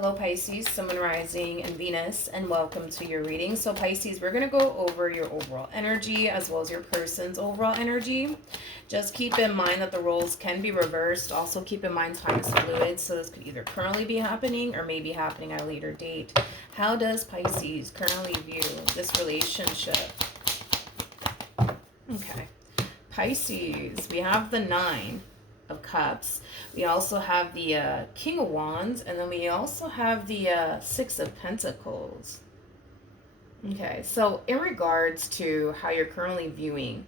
Hello Pisces, Sun, Rising, and Venus, and welcome to your reading. So Pisces, we're going to go over your overall energy as well as your person's overall energy. Just keep in mind that the roles can be reversed. Also keep in mind time is fluid, so this could either currently be happening or may be happening at a later date. How does Pisces currently view this relationship? Okay. Pisces, we have the 9 of Cups. We also have the King of Wands, and then we also have the 6 of Pentacles. Okay, so in regards to how you're currently viewing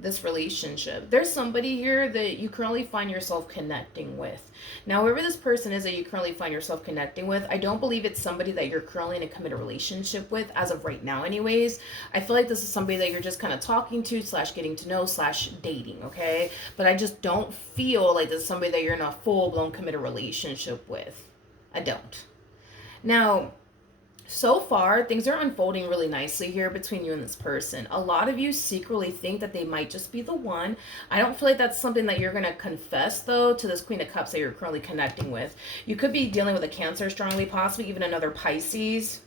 this relationship, there's somebody here that you currently find yourself connecting with. Now, whoever this person is that you currently find yourself connecting with, I don't believe it's somebody that you're currently in a committed relationship with as of right now anyways. I feel like this is somebody that you're just kind of talking to / getting to know / dating, okay? But I just don't feel like this is somebody that you're in a full-blown committed relationship with. I don't. Now, so far, things are unfolding really nicely here between you and this person. A lot of you secretly think that they might just be the one. I don't feel like that's something that you're going to confess, though, to this Queen of Cups that you're currently connecting with. You could be dealing with a Cancer strongly, possibly even another Pisces,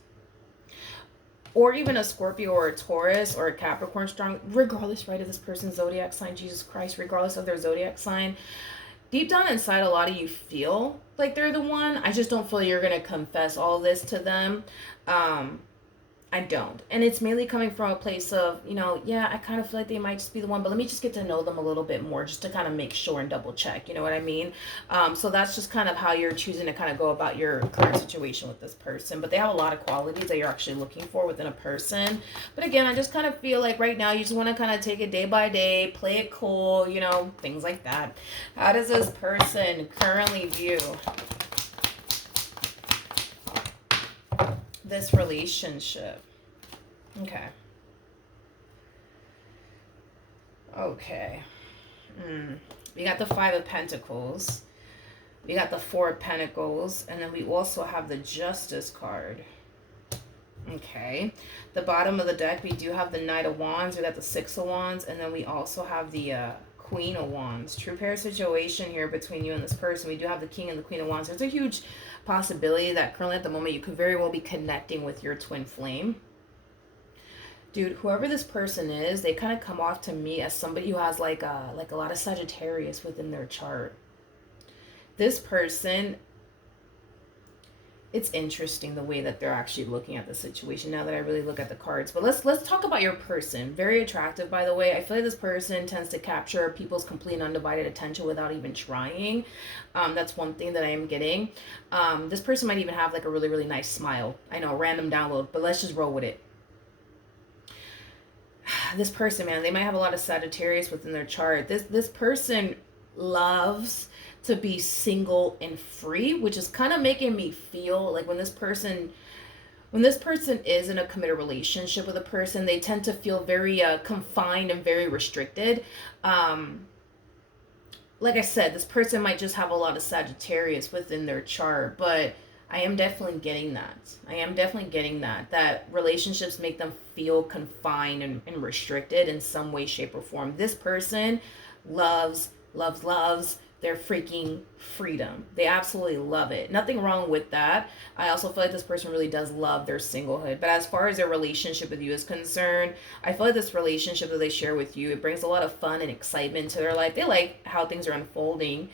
or even a Scorpio or a Taurus or a Capricorn strong, regardless, right, of this person's zodiac sign, Jesus Christ, regardless of their zodiac sign. Deep down inside, a lot of you feel like they're the one. I just don't feel you're going to confess all this to them. I don't. And it's mainly coming from a place of, yeah, I kind of feel like they might just be the one, but let me just get to know them a little bit more just to kind of make sure and double check. You know what I mean? So that's just kind of how you're choosing to kind of go about your current situation with this person. But they have a lot of qualities that you're actually looking for within a person. But again, I just kind of feel like right now you just want to kind of take it day by day, play it cool, things like that. How does this person currently view this relationship? Okay. We got the 5 of Pentacles. We got the 4 of Pentacles. And then we also have the Justice card. Okay. The bottom of the deck, we do have the Knight of Wands. We got the 6 of Wands. And then we also have the Queen of Wands. True pair situation here between you and this person. We do have the King and the Queen of Wands. There's a huge possibility that currently at the moment you could very well be connecting with your twin flame. Dude, whoever this person is, they kind of come off to me as somebody who has like a lot of Sagittarius within their chart. This person, it's interesting the way that they're actually looking at the situation now that I really look at the cards. But let's talk about your person. Very attractive, by the way. I feel like this person tends to capture people's complete and undivided attention without even trying. That's one thing that I am getting. This person might even have like a really, really nice smile. I know, random download, but let's just roll with it. This person, man, they might have a lot of Sagittarius within their chart. This person loves to be single and free, which is kind of making me feel like when this person is in a committed relationship with a person, they tend to feel very confined and very restricted. Like I said, this person might just have a lot of Sagittarius within their chart, but I am definitely getting that. That relationships make them feel confined and restricted in some way, shape, or form. This person loves their freaking freedom. They absolutely love it. Nothing wrong with that. I also feel like this person really does love their singlehood. But as far as their relationship with you is concerned, I feel like this relationship that they share with you, it brings a lot of fun and excitement to their life. They like how things are unfolding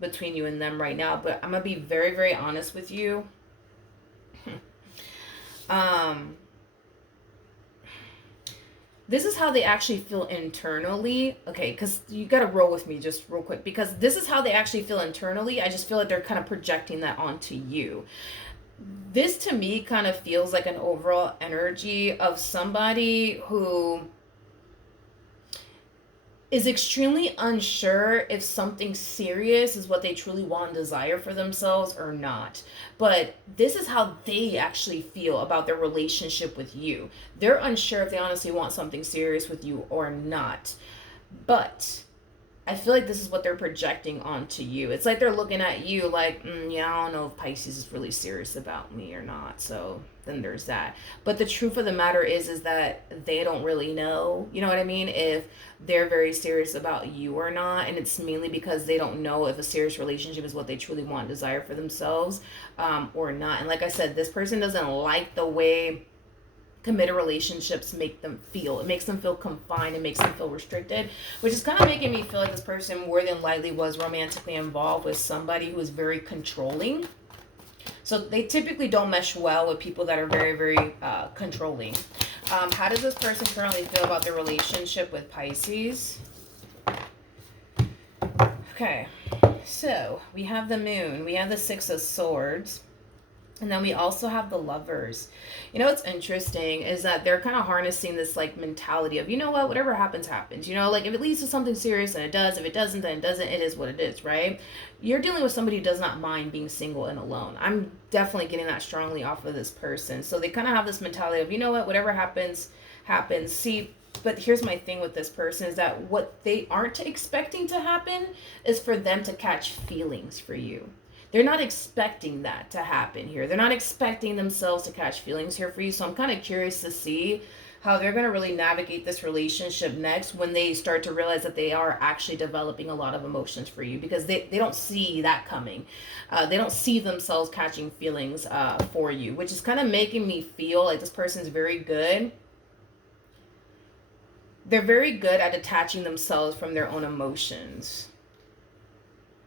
between you and them right now, but I'm gonna be very, very honest with you. This is how they actually feel internally. Okay, because you gotta roll with me just real quick, because this is how they actually feel internally. I just feel like they're kind of projecting that onto you. This to me kind of feels like an overall energy of somebody who is extremely unsure if something serious is what they truly want and desire for themselves or not. But this is how they actually feel about their relationship with you. They're unsure if they honestly want something serious with you or not. But I feel like this is what they're projecting onto you. It's like they're looking at you like, yeah, I don't know if Pisces is really serious about me or not. So then there's that. But the truth of the matter is that they don't really know. You know what I mean? If they're very serious about you or not, and it's mainly because they don't know if a serious relationship is what they truly want and desire for themselves, or not. And like I said, this person doesn't like the way committed relationships make them feel. It makes them feel confined. It makes them feel restricted, which is kind of making me feel like this person more than likely was romantically involved with somebody who is very controlling. So they typically don't mesh well with people that are very, very controlling. How does this person currently feel about their relationship with Pisces? Okay, so we have the moon, we have the Six of Swords, and then we also have the Lovers. You know what's interesting is that they're kind of harnessing this like mentality of, you know what, whatever happens, happens. You know, like if it leads to something serious, then it does. If it doesn't, then it doesn't. It is what it is, right? You're dealing with somebody who does not mind being single and alone. I'm definitely getting that strongly off of this person. So they kind of have this mentality of, you know what, whatever happens, happens. See, but here's my thing with this person is that what they aren't expecting to happen is for them to catch feelings for you. They're not expecting that to happen here. They're not expecting themselves to catch feelings here for you. So I'm kind of curious to see how they're going to really navigate this relationship next when they start to realize that they are actually developing a lot of emotions for you, because they don't see that coming. They don't see themselves catching feelings for you, which is kind of making me feel like this person's very good. They're very good at detaching themselves from their own emotions.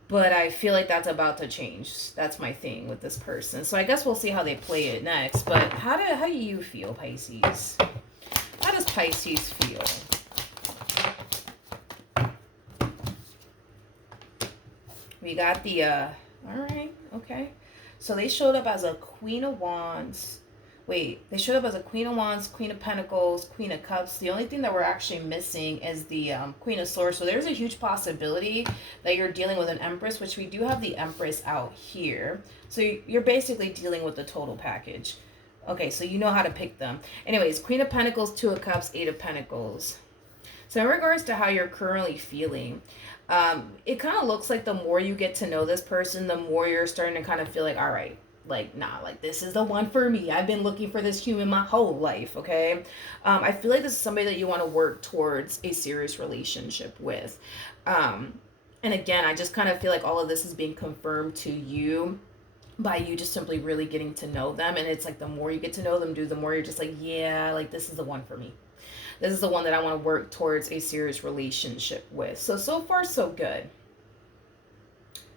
But I feel like that's about to change. That's my thing with this person. So I guess we'll see how they play it next. But how do you feel, Pisces? How does Pisces feel? We got the all right, okay. So they showed up as a Queen of Wands. Wait, they showed up as a Queen of Wands, Queen of Pentacles, Queen of Cups. The only thing that we're actually missing is the Queen of Swords. So there's a huge possibility that you're dealing with an Empress, which we do have the Empress out here. So you're basically dealing with the total package. Okay, so you know how to pick them. Anyways, Queen of Pentacles, Two of Cups, Eight of Pentacles. So in regards to how you're currently feeling, it kind of looks like the more you get to know this person, the more you're starting to kind of feel like, all right, like, nah, like this is the one for me. I've been looking for this human my whole life, okay? I feel like this is somebody that you want to work towards a serious relationship with. And again, I just kind of feel like all of this is being confirmed to you by you just simply really getting to know them. And it's like the more you get to know them, dude, the more you're just like, yeah, like this is the one for me. This is the one that I want to work towards a serious relationship with. So far, so good.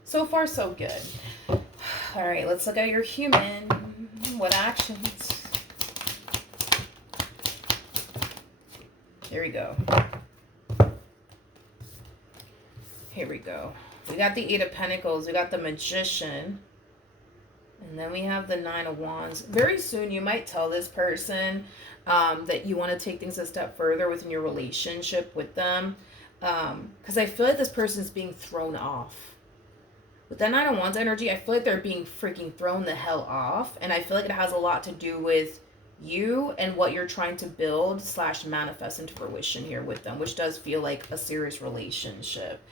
So far, so good. All right, let's look at your human. What actions? Here we go. Here we go. We got the Eight of Pentacles. We got the Magician. And then we have the Nine of Wands. Very soon you might tell this person that you want to take things a step further within your relationship with them. Because I feel like this person is being thrown off. With that Nine of Wands energy, I feel like they're being freaking thrown the hell off. And I feel like it has a lot to do with you and what you're trying to build / manifest into fruition here with them, which does feel like a serious relationship.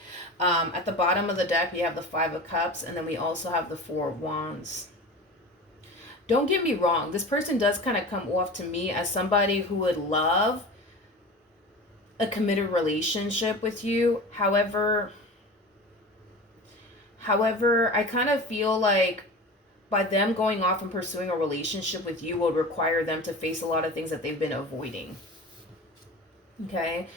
At the bottom of the deck, we have the Five of Cups, and then we also have the Four of Wands. Don't get me wrong, this person does kind of come off to me as somebody who would love a committed relationship with you. However, I kind of feel like by them going off and pursuing a relationship with you will require them to face a lot of things that they've been avoiding. Okay?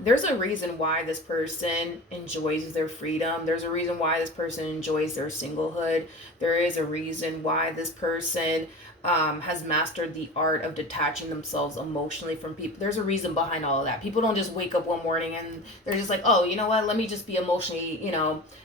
There's a reason why this person enjoys their freedom. There's a reason why this person enjoys their singlehood. There is a reason why this person has mastered the art of detaching themselves emotionally from people. There's a reason behind all of that. People don't just wake up one morning and they're just like, oh, you know what? Let me just be emotionally,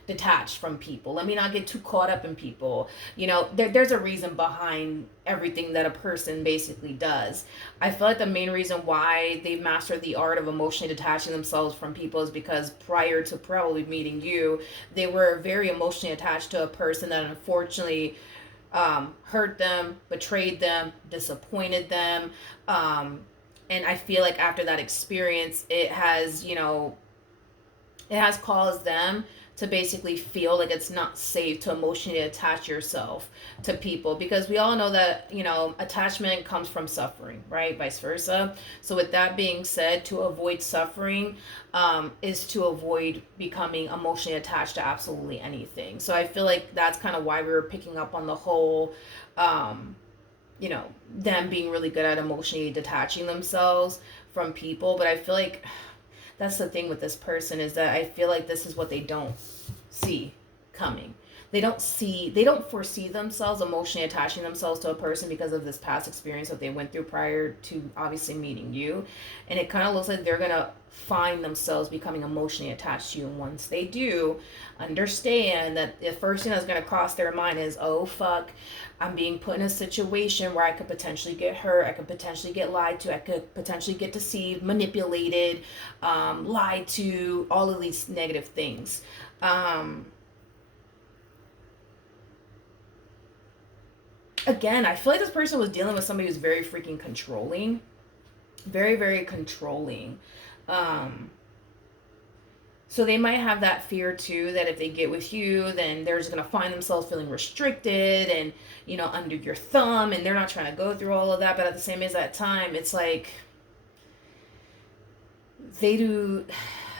detached from people. Let me not get too caught up in people. There's a reason behind everything that a person basically does. I feel like the main reason why they've mastered the art of emotionally detaching themselves from people is because prior to probably meeting you, they were very emotionally attached to a person that unfortunately hurt them, betrayed them, disappointed them. And I feel like after that experience, it has, it has caused them to basically feel like it's not safe to emotionally attach yourself to people, because we all know that, you know, attachment comes from suffering, right? Vice versa. So with that being said, to avoid suffering, is to avoid becoming emotionally attached to absolutely anything. So I feel like that's kind of why we were picking up on the whole, you know, them being really good at emotionally detaching themselves from people. But I feel like that's the thing with this person, is that I feel like this is what they don't see coming. They don't foresee themselves emotionally attaching themselves to a person because of this past experience that they went through prior to obviously meeting you. And it kind of looks like they're going to find themselves becoming emotionally attached to you. And once they do, understand that the first thing that's going to cross their mind is, oh, fuck, I'm being put in a situation where I could potentially get hurt. I could potentially get lied to. I could potentially get deceived, manipulated, lied to, all of these negative things. Again, I feel like this person was dealing with somebody who's very freaking controlling. Very, very controlling. Um, so they might have that fear too, that if they get with you, then they're just going to find themselves feeling restricted and, you know, under your thumb, and they're not trying to go through all of that. But at the same as that time, it's like they do.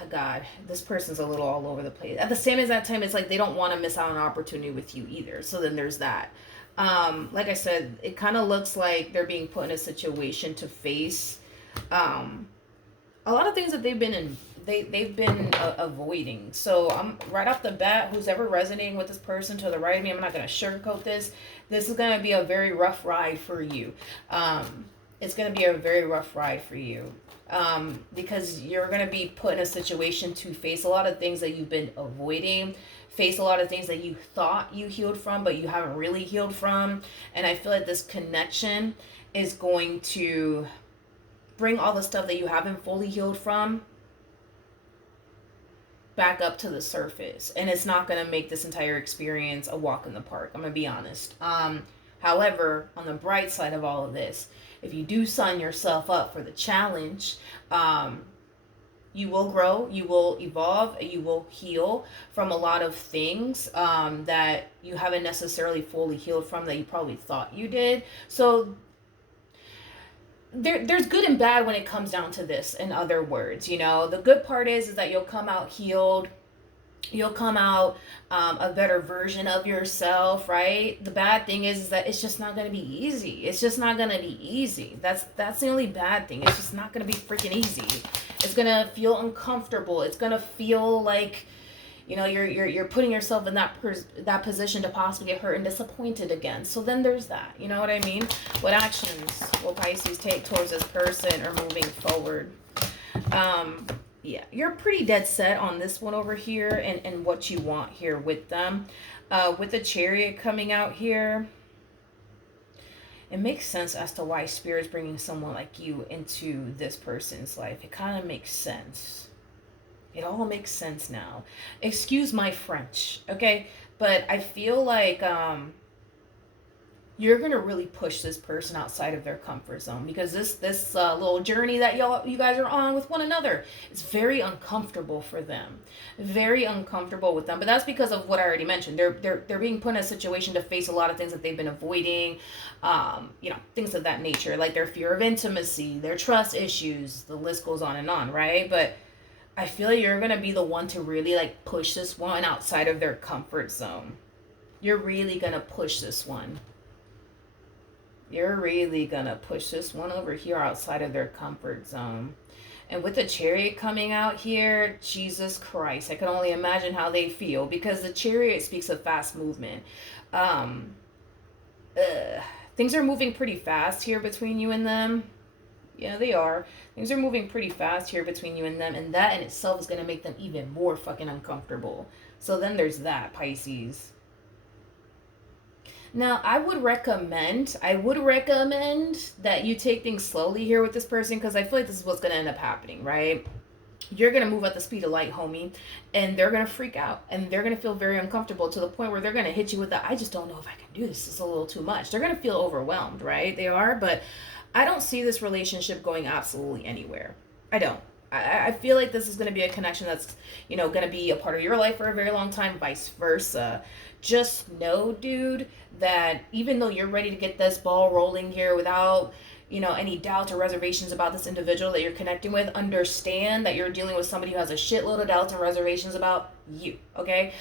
God, this person's a little all over the place. At the same as that time, it's like they don't want to miss out on an opportunity with you either. So then there's that. Like I said, it kind of looks like they're being put in a situation to face a lot of things that they've been avoiding. So I'm right off the bat, who's ever resonating with this person to the right of me, I'm not going to sugarcoat this. This is going to be a very rough ride for you. It's going to be a very rough ride for you. Because you're going to be put in a situation to face a lot of things that you've been avoiding, face a lot of things that you thought you healed from, but you haven't really healed from. And I feel like this connection is going to bring all the stuff that you haven't fully healed from back up to the surface. And it's not going to make this entire experience a walk in the park. I'm going to be honest. However, on the bright side of all of this, if you do sign yourself up for the challenge, you will grow, you will evolve, you will heal from a lot of things that you haven't necessarily fully healed from, that you probably thought you did. So there's good and bad when it comes down to this. In other words, you know, the good part is that you'll come out healed. You'll come out a better version of yourself, right? The bad thing is that it's just not going to be easy. It's just not going to be easy. That's the only bad thing. It's just not going to be freaking easy. It's going to feel uncomfortable. It's going to feel like, you know, you're putting yourself in that position to possibly get hurt and disappointed again. So then there's that. You know what I mean? What actions will Pisces take towards this person or moving forward? Yeah, you're pretty dead set on this one over here, and what you want here with them. With the Chariot coming out here, it makes sense as to why Spirit's bringing someone like you into this person's life. It kind of makes sense. It all makes sense now. Excuse my French, okay? But I feel like you're gonna really push this person outside of their comfort zone, because this little journey that you guys are on with one another, it's very uncomfortable for them, very uncomfortable with them. But that's because of what I already mentioned. They're being put in a situation to face a lot of things that they've been avoiding, you know, things of that nature, like their fear of intimacy, their trust issues. The list goes on and on, right? But I feel like you're gonna be the one to really like push this one outside of their comfort zone. You're really gonna push this one. You're really gonna push this one over here outside of their comfort zone. And with the Chariot coming out here, Jesus Christ, I can only imagine how they feel, because the Chariot speaks of fast movement. Things are moving pretty fast here between you and them. Yeah, they are. Things are moving pretty fast here between you and them, and that in itself is going to make them even more fucking uncomfortable. So then there's that, Pisces. Now, I would recommend that you take things slowly here with this person, because I feel like this is what's going to end up happening, right? You're going to move at the speed of light, homie, and they're going to freak out, and they're going to feel very uncomfortable, to the point where they're going to hit you with the, I just don't know if I can do this. It's a little too much. They're going to feel overwhelmed, right? They are, but I don't see this relationship going absolutely anywhere. I don't. I feel like this is going to be a connection that's, going to be a part of your life for a very long time, vice versa. Just know, dude, that even though you're ready to get this ball rolling here without, any doubts or reservations about this individual that you're connecting with, understand that you're dealing with somebody who has a shitload of doubts and reservations about you, okay?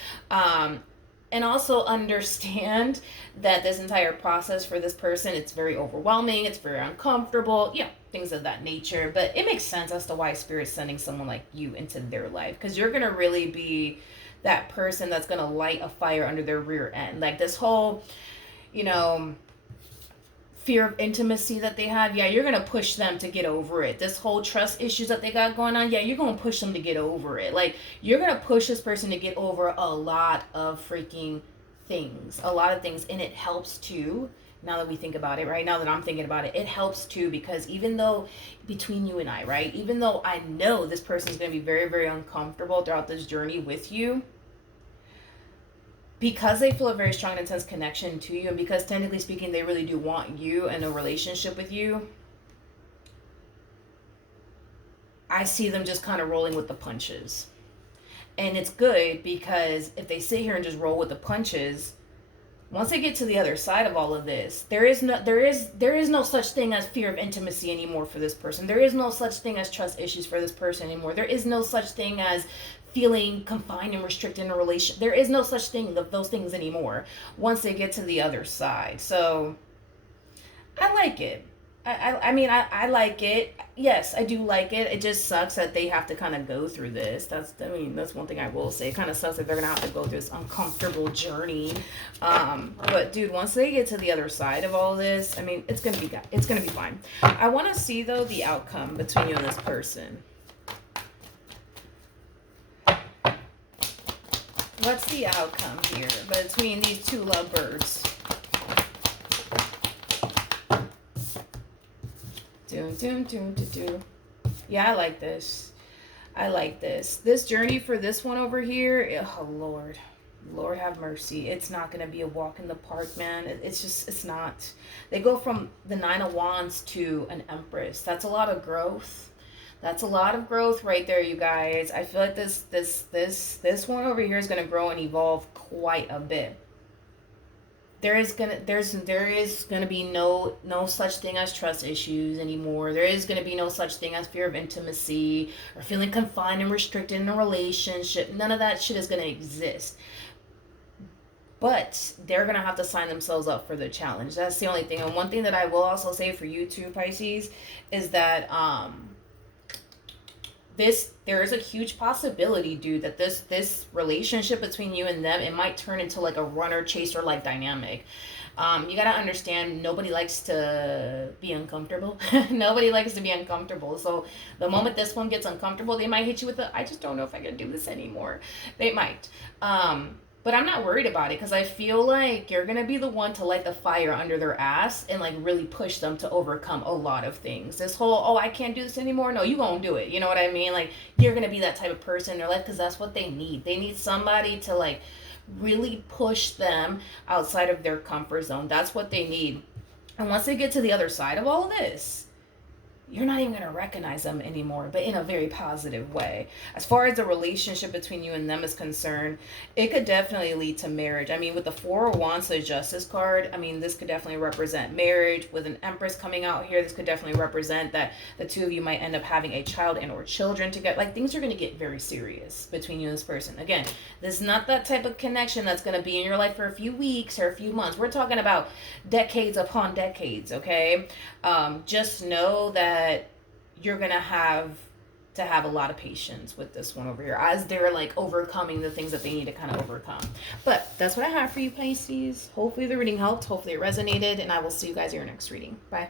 And also understand that this entire process for this person, it's very overwhelming, it's very uncomfortable, things of that nature. But it makes sense as to why Spirit's sending someone like you into their life, because you're gonna really be that person that's gonna light a fire under their rear end. Like this whole, you know, fear of intimacy that they have, you're gonna push them to get over it. This whole trust issues that they got going on, you're gonna push them to get over it. Like, you're gonna push this person to get over a lot of freaking things, and it helps too. Now that we think about it, right, now that I'm thinking about it, it helps too, because even though between you and I, right, even though I know this person is going to be very, very uncomfortable throughout this journey with you, because they feel a very strong and intense connection to you, and because technically speaking they really do want you and a relationship with you, I see them just kind of rolling with the punches. And it's good, because if they sit here and just roll with the punches, once they get to the other side of all of this, there is no such thing as fear of intimacy anymore for this person. There is no such thing as trust issues for this person anymore. There is no such thing as feeling confined and restricted in a relation. There is no such thing of those things anymore once they get to the other side. So I like it. I mean, I like it. Yes, I do like it. It just sucks that they have to kind of go through this. That's one thing I will say. It kind of sucks that they're going to have to go through this uncomfortable journey. But dude, once they get to the other side of all this, I mean, it's going to be fine. I want to see, though, the outcome between you and this person. What's the outcome here between these two lovebirds? Yeah, I like this. This journey for this one over here, oh Lord have mercy. It's not going to be a walk in the park, man. It's not. They go from the Nine of Wands to an Empress. That's a lot of growth. That's a lot of growth right there, you guys. I feel like this one over here is going to grow and evolve quite a bit. There is gonna be no such thing as trust issues anymore. There is gonna be no such thing as fear of intimacy or feeling confined and restricted in a relationship. None of that shit is gonna exist. But they're gonna have to sign themselves up for the challenge. That's the only thing. And one thing that I will also say for you too, Pisces, is that there is a huge possibility, dude, that this relationship between you and them, it might turn into like a runner chaser like dynamic. You gotta understand, nobody likes to be uncomfortable. Nobody likes to be uncomfortable. So the moment this one gets uncomfortable, they might hit you with I just don't know if I can do this anymore. They might. But I'm not worried about it, because I feel like you're going to be the one to light the fire under their ass and like really push them to overcome a lot of things. This whole, I can't do this anymore. No, you gonna do it. You know what I mean? Like, you're going to be that type of person in their life, because that's what they need. They need somebody to like really push them outside of their comfort zone. That's what they need. And once they get to the other side of all of this, you're not even going to recognize them anymore, but in a very positive way. As far as the relationship between you and them is concerned, it could definitely lead to marriage. I mean, with the Four of Wands, the Justice card, I mean, this could definitely represent marriage. With an Empress coming out here, this could definitely represent that the two of you might end up having a child and or children together. Like, things are going to get very serious between you and this person. Again, this is not that type of connection that's going to be in your life for a few weeks or a few months. We're talking about decades upon decades, okay? Just know that you're gonna have to have a lot of patience with this one over here as they're like overcoming the things that they need to kind of overcome. But that's what I have for you, Pisces. Hopefully the reading helped, hopefully it resonated, and I will see you guys in your next reading. Bye.